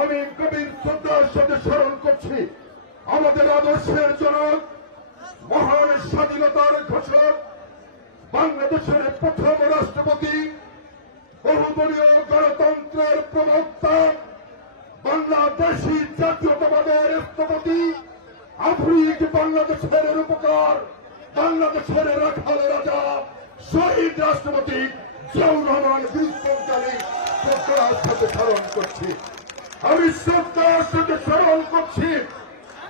আমি গভীর শ্রদ্ধার সাথে স্মরণ করছি। আমাদের আদর্শের জনক, মহান স্বাধীনতার ঘোষক, বাংলাদেশের প্রথম রাষ্ট্রপতি, বহুদলীয় গণতন্ত্রের প্রবক্তা, বাংলাদেশি জাতীয়তাবাদের স্থপতি আফ্রিক বাংলাদেশের উপকার বাংলাদেশের রাখাল রাজা, শহীদ রাষ্ট্রপতি জিয়াউর রহমান বিশ্বকালী শ্রদ্ধার সাথে স্মরণ করছি। আমি শ্রদ্ধার সাথে স্মরণ করছি,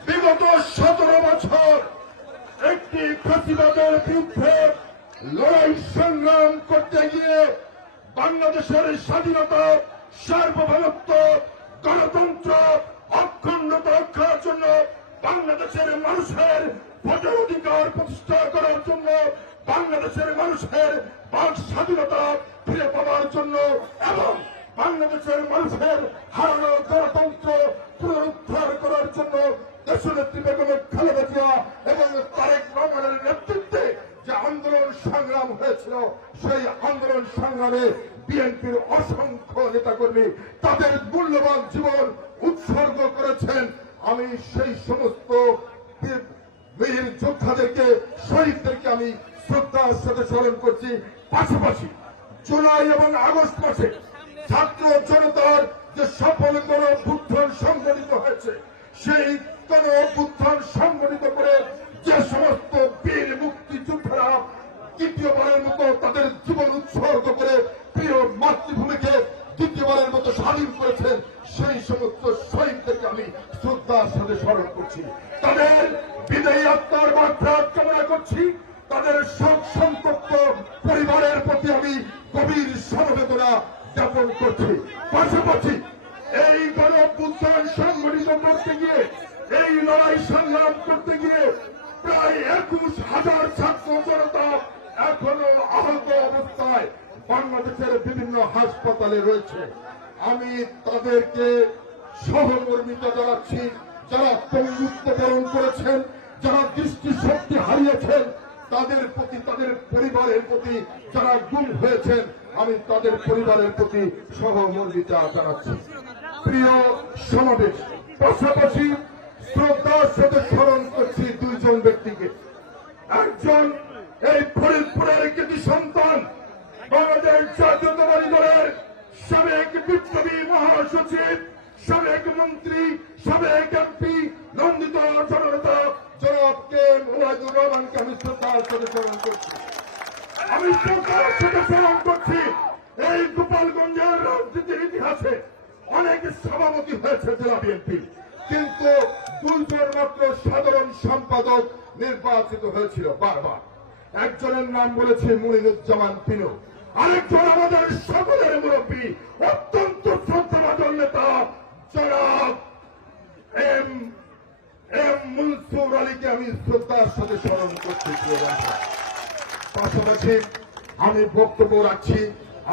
বিগত সতেরো বছর একটি ফাঁসিবাদের বিরুদ্ধে লড়াই সংগ্রাম করতে গিয়ে বাংলাদেশের স্বাধীনতা, সার্বভৌমত্ব, গণতন্ত্র, অখণ্ডতা রক্ষার জন্য বাংলাদেশের মানুষের ভোটের অধিকার প্রতিষ্ঠা করার জন্য, বাংলাদেশের মানুষের বাক স্বাধীনতা ফিরে পাওয়ার জন্য এবং বাংলাদেশের মানুষের হারানো গণতন্ত্র পুনরুদ্ধার করার জন্য দেশনেত্রী বেগম খালেদা জিয়া এবং তারেক রহমানের নেতৃত্বে যে আন্দোলন সংগ্রাম হয়েছিল সেই আন্দোলন সংগ্রামে বিএনপির অসংখ্য নেতাকর্মী তাদের মূল্যবান জীবন উৎসর্গ করেছেন আমি সেই সমস্ত বীর- বীর যোদ্ধাদেরকে শহীদদেরকে আমি শ্রদ্ধার সাথে স্মরণ করছি। পাশাপাশি জুলাই এবং আগস্ট মাসে ছাত্র জনতার যে সফল গণ অভ্যুত্থান সংগঠিত হয়েছে, সেই গণ অভ্যুত্থান সংগঠিত করে যে সমস্ত বীর মুক্তিযোদ্ধারা দ্বিতীয়বারের মতো তাদের জীবন উৎসর্গ করে প্রিয় মাতৃভূমিকে দ্বিতীয়বারের মতো স্বাধীন করেছেন, সেই সমস্ত শহীদদেরকে আমি শ্রদ্ধার সাথে স্মরণ করছি। তাদের বিদায়ী আত্মার মাত্রা কামনা করছি। তাদের শোক সন্তপ্ত পরিবারের প্রতি আমি গভীর সমবেদনা জ্ঞাপন করছি। পাশাপাশি এই গণ অভ্যুত্থান সংগঠিত করতে গিয়ে, এই লড়াই সংগ্রাম করতে গিয়ে প্রায় একুশ হাজার ছাত্র জনতা এখনও আহত অবস্থায় বাংলাদেশের বিভিন্ন হাসপাতালে রয়েছে। আমি তাদেরকে সহকর্মিতা জানাচ্ছি, যারা পঙ্গুত্ব বরণ করেছেন, যারা দৃষ্টিশক্তি হারিয়েছেন তাদের প্রতি, তাদের পরিবারের প্রতি যারা গুম হয়েছেন, আমি তাদের পরিবারের প্রতি সহমর্মিতা জানাচ্ছি। প্রিয় সমাবেশ, পাশাপাশি শ্রদ্ধার সাথে স্মরণ করছি দুইজন ব্যক্তিকে। একজন এই ফরিদপুরের কৃতি সন্তান, বাংলাদেশ জাতীয়তাবাদী দলের সাবেক বিপ্লবী মহাসচিব, সাবেক মন্ত্রী, সাবেক এমপি, নন্দিত জনতা আমি করছি। এই গোপালগঞ্জের রাজনীতির ইতিহাসে অনেক সভাপতি হয়েছে জেলা বিএনপি। কিন্তু দুইজন মাত্র সাধারণ সম্পাদক নির্বাচিত হয়েছিল বারবার। একজনের নাম বলেছে মুনিরুজ্জামান পিনু। আরেকজন আমাদের সকলের মুরব্বী, অত্যন্ত পাশাপাশি আমি বক্তব্য রাখছি,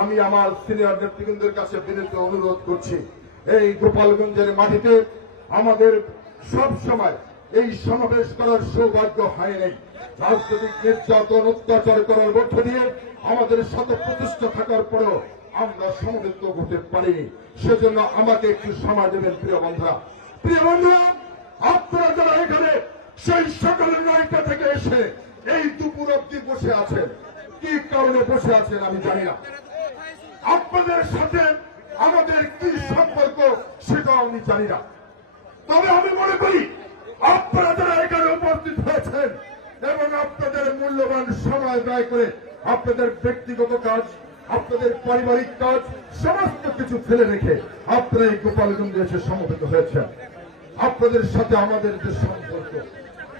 আমি আমার সিনিয়র নেতৃবৃন্দের কাছে বিনীত অনুরোধ করছি। এই গোপালগঞ্জের মাটিতে আমাদের সব সময় এই সমাবেশ করার সৌভাগ্য হয় নাই। রাজনৈতিক নির্যাতন, অত্যাচার করার মধ্য দিয়ে আমাদের সাথে প্রতিষ্ঠা থাকার পরেও আমরা সমবেত হতে পারিনি। সেজন্য আমাকে একটু সময় দেবেন, প্রিয় বন্ধুরা। প্রিয় বন্ধুরা, আপনারা যারা এখানে সেই সকাল নয়টা থেকে এসে এই দুপুর অব্দি বসে আছেন কি কারণে বসে আছেন আমি জানি না। আপনাদের সাথে আমাদের কি সম্পর্ক সেটাও আমি জানি না। তবে আমি মনে করি, আপনারা যারা এখানে উপস্থিত হয়েছেন এবং আপনাদের মূল্যবান সময় ব্যয় করে আপনাদের ব্যক্তিগত কাজ, আপনাদের পারিবারিক কাজ, সমস্ত কিছু ফেলে রেখে আপনারা এই গোপালগঞ্জে এসে সমবেত হয়েছেন। আপনাদের সাথে আমাদের যে সম্পর্ক,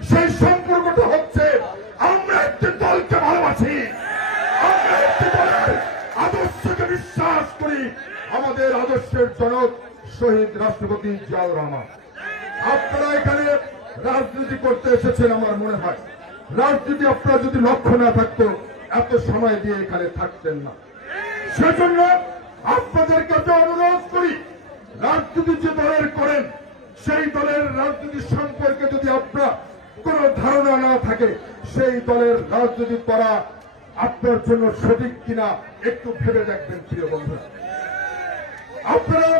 সেই সম্পর্কটা হচ্ছে, আমরা একটি দলকে ভালোবাসি আমরা একটি দলের আদর্শকে বিশ্বাস করি আমাদের আদর্শের জনক শহীদ রাষ্ট্রপতি জিয়াউর রহমান। আপনারা এখানে রাজনীতি করতে এসেছেন আমার মনে হয়। রাজনীতি আপনার যদি লক্ষ্য না থাকতো, এত সময় দিয়ে এখানে থাকতেন না। সেজন্য আপনাদের কাছে অনুরোধ করি, রাজনীতি যে দলের করেন, সেই দলের রাজনীতি সম্পর্কে যদি আপনার কোন ধারণা না থাকে, সেই দলের রাজনীতি করা আপনার জন্য সঠিক কিনা একটু ভেবে দেখবেন, প্রিয় বন্ধুরা। আপনারা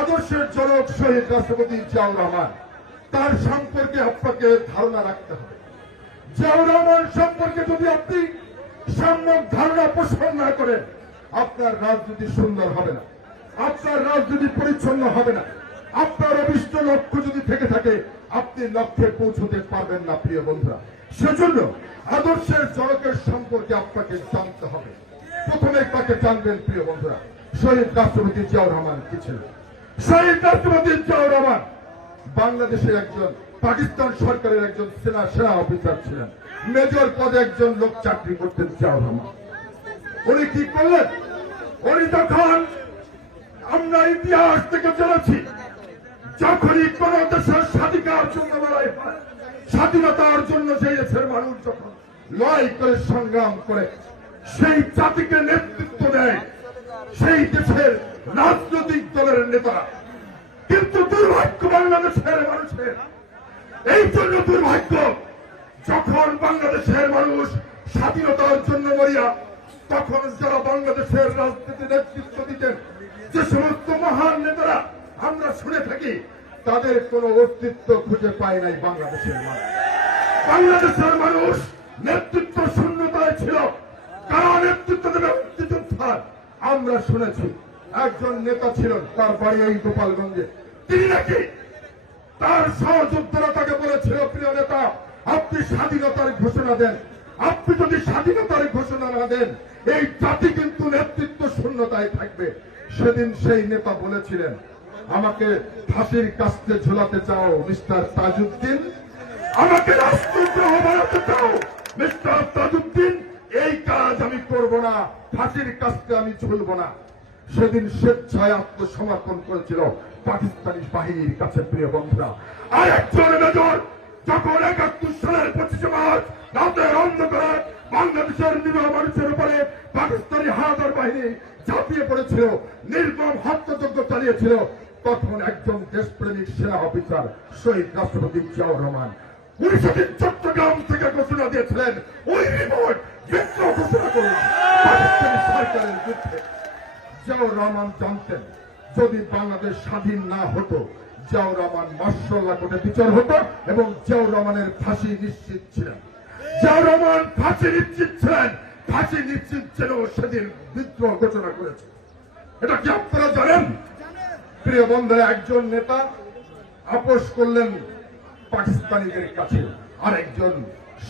আদর্শের জনক শহীদ রাষ্ট্রপতি জিয়াউর রহমান, তার সম্পর্কে আপনাকে ধারণা রাখতে হবে। জিয়াউর রহমান সম্পর্কে যদি আপনি সম্যক ধারণা পোষণ না করেন, আপনার রাজনীতি সুন্দর হবে না। আপনার রাজনীতি পরিচ্ছন্ন হবে না। আপনার অভিষ্ট লক্ষ্য যদি থেকে থাকে, আপনি লক্ষ্যে পৌঁছতে পারবেন না, প্রিয় বন্ধুরা। সেজন্য আদর্শের জনকের সম্পর্কে আপনাকে জানতে হবে। প্রথমে তাকে জানবেন, প্রিয় বন্ধুরা, শহীদ রাষ্ট্রপতি জিয়াউর রহমান কি ছিলেন? শহীদ রাষ্ট্রপতি জিয়াউর রহমান বাংলাদেশের একজন, পাকিস্তান সরকারের একজন সেনা সেনা অফিসার ছিলেন। মেজর পদে একজন লোক চাকরি করতেন জিয়াউর রহমান। উনি কি করলেন? উনি তখন আমরা ইতিহাস থেকে চলেছি যখনই কোন দেশের স্বাধিকার জন্য লড়াই হয় স্বাধীনতার জন্য সেই দেশের মানুষ যখন লড়াই করে, সংগ্রাম করে, সেই জাতিকে নেতৃত্ব দেয়, সেই দেশের রাজনৈতিক দলের নেতারা। কিন্তু দুর্ভাগ্য বাংলাদেশের মানুষের, এই জন্য দুর্ভাগ্য, যখন বাংলাদেশের মানুষ স্বাধীনতার জন্য মরিয়া, তখন যারা বাংলাদেশের রাজনীতি নেতৃত্ব দিতেন, যে সমস্ত মহান নেতারা, আমরা শুনে থাকি তাদের কোনো অস্তিত্ব খুঁজে পায় নাই বাংলাদেশের মানুষ। বাংলাদেশের মানুষ নেতৃত্ব শূন্যতায় ছিল। কারা নেতৃত্ব দেবে আমরা শুনেছি। একজন নেতা ছিলেন তার বাড়ি এই গোপালগঞ্জে। তিনি নাকি তার সহযোদ্ধারা তাকে বলেছিল, প্রিয় নেতা, আপনি স্বাধীনতার ঘোষণা দেন। আপনি যদি স্বাধীনতার ঘোষণা না দেন, এই জাতি কিন্তু নেতৃত্ব শূন্যতায় থাকবে। সেদিন সেই নেতা বলেছিলেন আমাকে ফাঁসির কাস্তে ঝুলাতে চাও, মিস্টার তাজউদ্দিন? আমাকে রাষ্ট্রদ্রোহ বানাতে চাও, মিস্টার তাজউদ্দিন? এই কাজ আমি করব না, ফাঁসির কাস্তে আমি ঝুলব না। সেদিন স্বেচ্ছায় আত্মসমর্পণ করেছিল পাকিস্তানি বাহিনীর কাছে, প্রিয় বন্ধুরা। আর একজন মেজর যখন একাত্তর সালের পঁচিশে মার্চ, রাতের অন্ধকারে বাংলাদেশের নিরহ মানুষের উপরে পাকিস্তানি হানাদার বাহিনী ঝাঁপিয়ে পড়েছিল, নির্মম হত্যাযজ্ঞ চালিয়েছিল তখন একজন দেশপ্রেমিক সেনা অফিসার শহীদ রাষ্ট্রপতি জিয়াউর রহমান। উনি সেদিন চট্টগ্রাম থেকে ঘোষণা দিয়েছিলেন, ওই রিপোর্ট বিদ্রোহ ঘোষণা পাকিস্তানি সরকারের বিরুদ্ধে। জিয়াউর রহমান জানতেন, যদি বাংলাদেশ স্বাধীন না হতো, জিয়াউর রহমান মার্শাল্লাহ কোর্টে বিচার হতো এবং জিয়াউর রহমানের ফাঁসি নিশ্চিত ছিলেন। জিয়াউর রহমান ফাঁসি নিশ্চিত ছিলেন, ফাঁসি নিশ্চিত ছিল সেদিন বিদ্রোহ ঘোষণা করেছে। এটা কি আপনারা জানেন? প্রিয় বন্ধুরা একজন নেতা আপোষ করলেন পাকিস্তানিদের কাছে। আরেকজন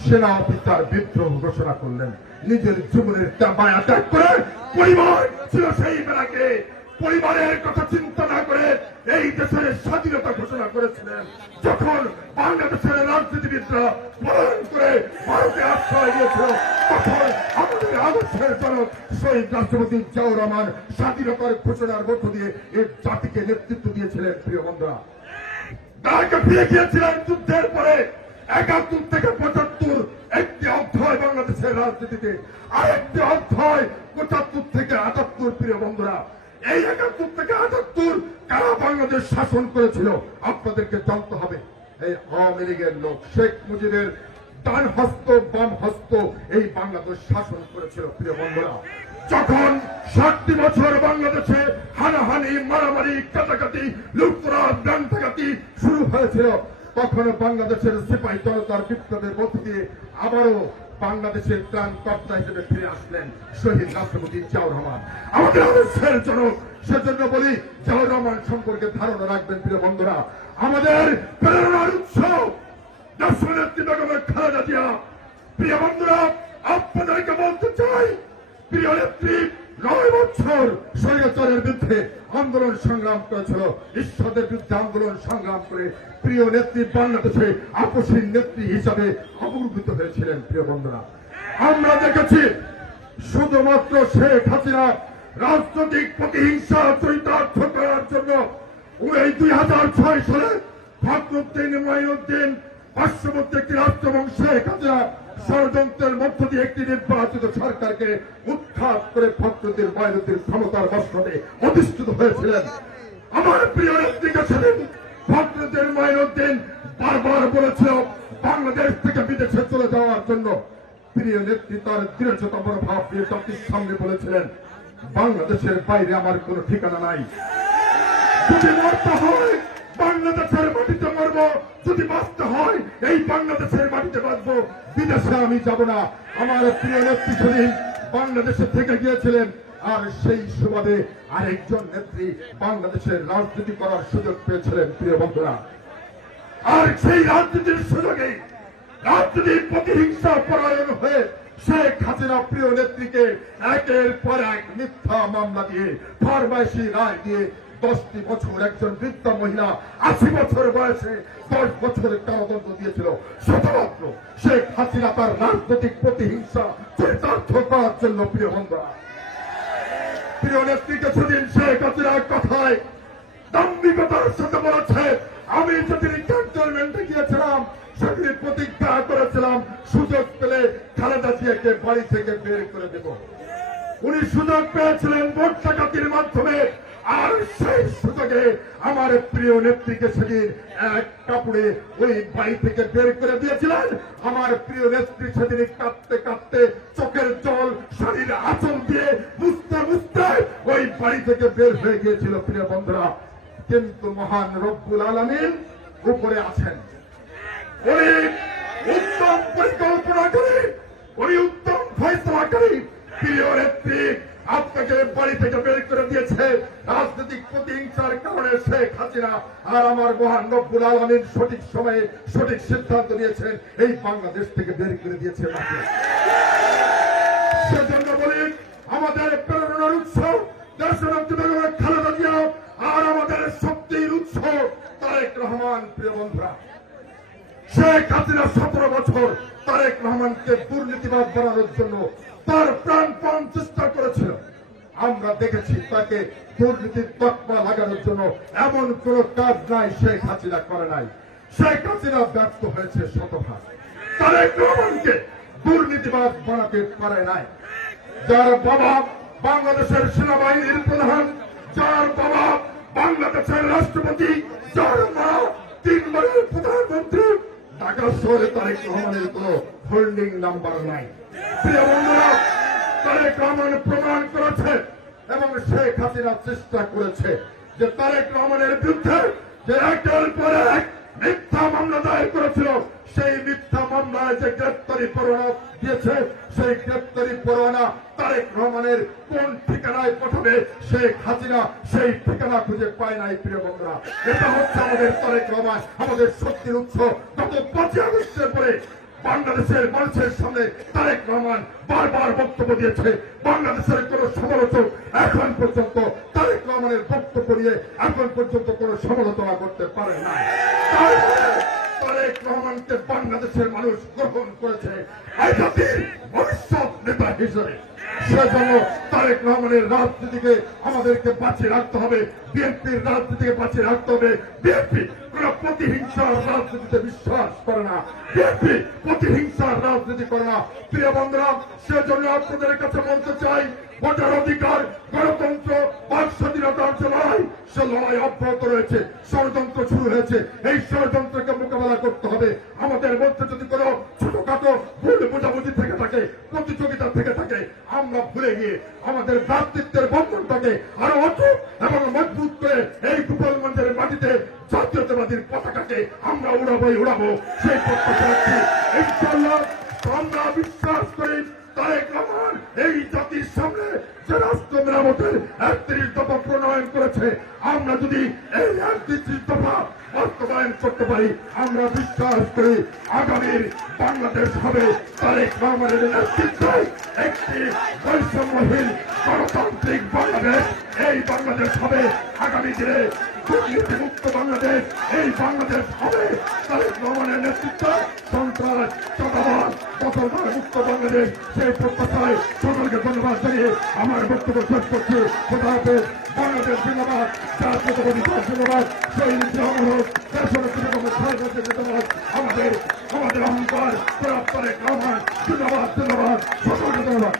সেনা অফিসার বিদ্রোহ ঘোষণা করলেন। নিজের জীবনের ত্যাগ আটাক করে পরিবার ছিল সেই বেলাকে। পরিবারের কথা চিন্তা না করে এই দেশের স্বাধীনতা ঘোষণা করেছিলেন। যখন বাংলাদেশের রাজনীতিবিদরা পলায়ন করে ভারতে আশ্রয় দিয়েছিল, তখন আমাদের আদর্শের জনক শহীদ রাষ্ট্রপতি জিয়াউর রহমান স্বাধীনতার ঘোষণার মধ্য দিয়ে এই জাতিকে নেতৃত্ব দিয়েছিলেন, প্রিয় বন্ধুরা। ঢাকা ফিরে গিয়েছিলেন যুদ্ধের পরে, একাত্তর থেকে পঁচাত্তর, একটি অধ্যায় বাংলাদেশের রাজনীতিতে। আর একটি অধ্যায় পঁচাত্তর থেকে আটাত্তর, প্রিয় বন্ধুরা। এই একাত্তর থেকে আটাত্তর কারা বাংলাদেশ শাসন করেছিল? আপনাদেরকে জানতে হবে। এই আওয়ামী লীগের লোক শেখ মুজিবের ডান হস্ত বাম হস্ত এই বাংলাদেশ শাসন করেছিল, প্রিয় বন্ধুরা। যখন ষাটটি বছর বাংলাদেশে হানাহানি, মারামারি, কাটাকাটি, লুটতরাজ ডান্তাকাটি শুরু হয়েছিল তখন বাংলাদেশের সিপাহী জনতার বিপ্লবের মধ্য দিয়ে আবারও বাংলাদেশের ত্রাণ কর্তা হিসেবে ফিরে আসলেন শহীদ রাষ্ট্রপতি জিয়াউর রহমান। আমাদের আদর্শের জনক সেজন্য বলি, জিয়াউর রহমান সম্পর্কে ধারণা রাখবেন প্রিয় বন্ধুরা। আমাদের প্রেরণার উৎস দেশনেত্রী বেগমের খালেদা জিয়া। প্রিয় বন্ধুরা, আপনাদেরকে বলতে চাই প্রিয় নেত্রী, নয় বছর স্বৈরাচারের বিরুদ্ধে আন্দোলন সংগ্রাম করেছিল। ঈশ্বরের বিরুদ্ধে আন্দোলন সংগ্রাম করে প্রিয় নেত্রী বাংলাদেশে আপসীন নেত্রী হিসাবে অবরূপিত হয়েছিলেন, প্রিয় বন্ধুরা। আমরা দেখেছি, শুধুমাত্র শেখ হাসিনা রাজনৈতিক প্রতিহিংসা চরিতার্থ করার জন্য এই দুই হাজার ছয় সালে ফখরুদ্দিন, মাইনুদ্দিন পার্শ্ববর্তী একটি রাষ্ট্র এবং শেখ হাসিনা ষড়যন্ত্রের মধ্য দিয়ে একটি নির্বাচিত সরকারকে উৎখাত করে ফখরুদ্দিন মাইনুদ্দিন ক্ষমতার বর্ষণে অধিষ্ঠিত হয়েছিলেন। আমার প্রিয় নেত্রীকে সেদিন ফখরুদ্দিন মাইনুদ্দিন বারবার বলেছিল, বাংলাদেশ থেকে বিদেশে চলে যাওয়ার জন্য। প্রিয় নেত্রী, তার দৃঢ়তম ভাব দিয়ে জাতির সামনে বলেছিলেন, বাংলাদেশের বাইরে আমার কোনো ঠিকানা নাই। বাংলাদেশের মাটিতে মরব যদি বাঁচতে হয়, এই বাংলাদেশের মাটিতে বাঁচবো। বিদেশে আমি যাব না। আমার প্রিয় নেত্রী সেদিন বাংলাদেশে থেকে গিয়েছিলেন। আর সেই সুবাদে আরেকজন নেত্রী বাংলাদেশের রাজনীতি করার সুযোগ পেয়েছিলেন, প্রিয় বন্ধুরা। আর সেই রাজনীতির সুযোগে রাজনীতির প্রতিহিংসা পরায়ণ হয়ে শেখ হাসিনা প্রিয় নেত্রীকে একের পর এক মিথ্যা মামলা দিয়ে ফরমাইশি রায় দিয়ে দশটি বছর একজন বৃদ্ধা মহিলা আশি বছর বয়সে দশ বছরের কারাদণ্ড দিয়েছিল। শুধুমাত্র শেখ হাসিনা তার রাজনৈতিক প্রতিহিংসা চরিতার্থ করার জন্য প্রিয় বন্ধুরা। প্রিয় নেত্রী কিছুদিন শেখ হাসিনার কথায় দাম্ভিকতার সাথে বলেছে, আমি যেদিন ক্যান্টনমেন্টে গিয়েছিলাম সেদিন প্রতিজ্ঞা করেছিলাম, সুযোগ পেলে খালেদা জিয়াকে বাড়ি থেকে বের করে দেব। উনি সুযোগ পেয়েছিলেন ভোট ডাকাতির মাধ্যমে। আর সেই সুযোগে আমার প্রিয় নেত্রীকে সেদিন এক কাপড়ে ওই বাড়ি থেকে বের করে দিয়েছিলেন। আমার প্রিয় নেত্রী সেদিন কাঁদতে কাঁদতে চোখের জল শরীরে আচল দিয়ে বুঝতে বুঝতে ওই বাড়ি থেকে বের হয়ে গিয়েছিল, প্রিয় বন্ধুরা। কিন্তু মহান রব্বুল আলমিন উপরে আছেন। উনি উত্তম পরিকল্পনাকারী, উনি উত্তম ফয়সলাকারী প্রিয় নেত্রী। আপনাকে বাড়ি থেকে বের করে দিয়েছে, রাজনৈতিক প্রতিহিংসার কারণে শেখ হাসিনা আর আমার মহান রব্বুল আলমীর সঠিক সময়ে সঠিক সিদ্ধান্ত নিয়েছেন, এই বাংলাদেশ থেকে বের করে দিয়েছে সেজন্য বলি, আমাদের প্রেরণার উৎস আর আমাদের শক্তির উৎস তারেক রহমান, প্রিয় বন্ধুরা। শেখ হাসিনা সতেরো বছর তারেক রহমানকে দুর্নীতিবাদ বানানোর জন্য তার প্রাণপণ চেষ্টা আমরা দেখেছি তাকে দুর্নীতির তকমা লাগানোর জন্য এমন কোন কাজ নাই, শেখ হাসিনা করে নাই। শেখ হাসিনা ব্যর্থ হয়েছে শতভাগ। দুর্নীতিবাদ বানাতে পারে নাই। যার বাবা বাংলাদেশের সেনাবাহিনীর প্রধান, যার বাবা বাংলাদেশের রাষ্ট্রপতি, যার মা তিনবারের প্রধানমন্ত্রী ঢাকা শহরে তারেক রহমানের কোন হোল্ডিং নাম্বার নাই। প্রিয় বন্ধুরা তারেক রহমান প্রমাণ করেছে এবং শেখ হাসিনা চেষ্টা করেছে যে তারেক রহমানের বিরুদ্ধে যে একের পর এক মিথ্যা মামলা দায়ের করেছিল, সেই মিথ্যা মামলায় যে গ্রেপ্তারি পরোয়ানা দিয়েছে, সেই গ্রেপ্তারি পরোয়ানা তারেক রহমানের কোন ঠিকানায় পাঠাবে শেখ হাসিনা, সেই ঠিকানা খুঁজে পায় নাই প্রিয় বন্ধুরা। এটা হচ্ছে আমাদের তারেক রহমান, আমাদের শক্তির উৎস। গত পাঁচই আগস্টের পরে বাংলাদেশের মানুষের সামনে তারেক রহমান বারবার বক্তব্য দিয়েছে। বাংলাদেশের কোন সমালোচক এখন পর্যন্ত তারেক রহমানের বক্তব্য নিয়ে এখন পর্যন্ত কোন সমালোচনা করতে পারে না। তারেক রহমানকে বাংলাদেশের মানুষ গ্রহণ করেছে ভবিষ্যৎ নেতা হিসেবে। সেজন্য তারেক রহমানের রাজনীতিকে আমাদেরকে বাঁচিয়ে রাখতে হবে। বিএনপির রাজনীতিকে বাঁচিয়ে রাখতে হবে। বিএনপি কোন প্রতিহিংসার রাজনীতিতে বিশ্বাস করে না। বিএনপি প্রতিহিংসার রাজনীতি করে না। প্রিয় বন্ধুরা, সেজন্য আপনাদের কাছে বলতে চাই, ভোটার অধিকার, গণতন্ত্র, বাক স্বাধীনতার যে লড়াই সে লড়াই অব্যাহত রয়েছে। ষড়যন্ত্র শুরু হয়েছে। এই ষড়যন্ত্রকে মোকাবেলা করতে হবে। আমাদের মধ্যে যদি কোনো ছোটখাটো ভুল বোঝাবুঝি থেকে থাকে, প্রতিযোগিতা থেকে থাকে, আমরা ভুলে গিয়ে আমাদের ভ্রাতৃত্বের বন্ধনটাকে আরও অটুট এবং মজবুত করে এই মাটিতে জাতীয়তাবাদীর পতাকাকে আমরা উড়াবোই উড়াবো। সেই প্রত্যাশা রাখছি ইনশাল্লাহ আমরা বিশ্বাস করি তারেক রহমান এই জাতির সামনে যে রাষ্ট্র মেরামতের একত্রিশ দফা প্রণয়ন করেছে, আমরা যদি এই একত্রিশ দফা বাস্তবায়ন করতে পারি, আমরা বিশ্বাস করি আগামীর বাংলাদেশ হবে তারেক রহমানের নেতৃত্বে একটি বৈষম্যহীন গণতান্ত্রিক বাংলাদেশ। এই বাংলাদেশ হবে আগামী দিনে দুর্নীতি মুক্ত বাংলাদেশ, এই বাংলাদেশ হবে। তারেক ধন্যবাদ আমার বক্তব্য শেষ করছি। বাংলাদেশ জিন্দাবাদ আমাদের আমাদের অহংকার জিন্দাবাদ জিন্দাবাদ, সকলকে ধন্যবাদ।